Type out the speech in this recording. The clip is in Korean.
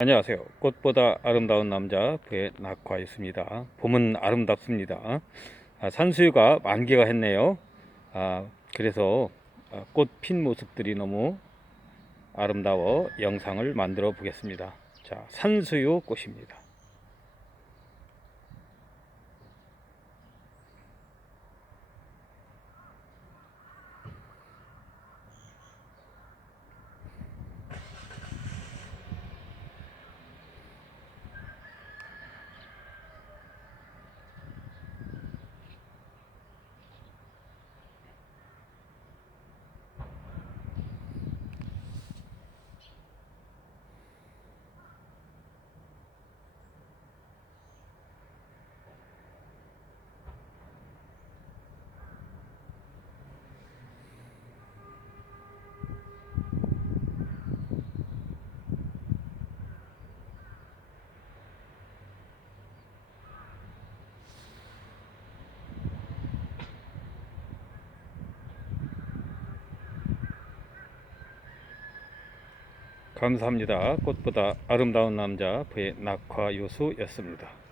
안녕하세요. 꽃보다 아름다운 남자 부의 낙화였습니다. 봄은 아름답습니다. 아, 산수유가 만개가 했네요. 아, 그래서 아, 꽃핀 모습들이 너무 아름다워 영상을 만들어 보겠습니다. 자, 산수유 꽃입니다. 감사합니다. 꽃보다 아름다운 남자 부의 낙화 요수였습니다.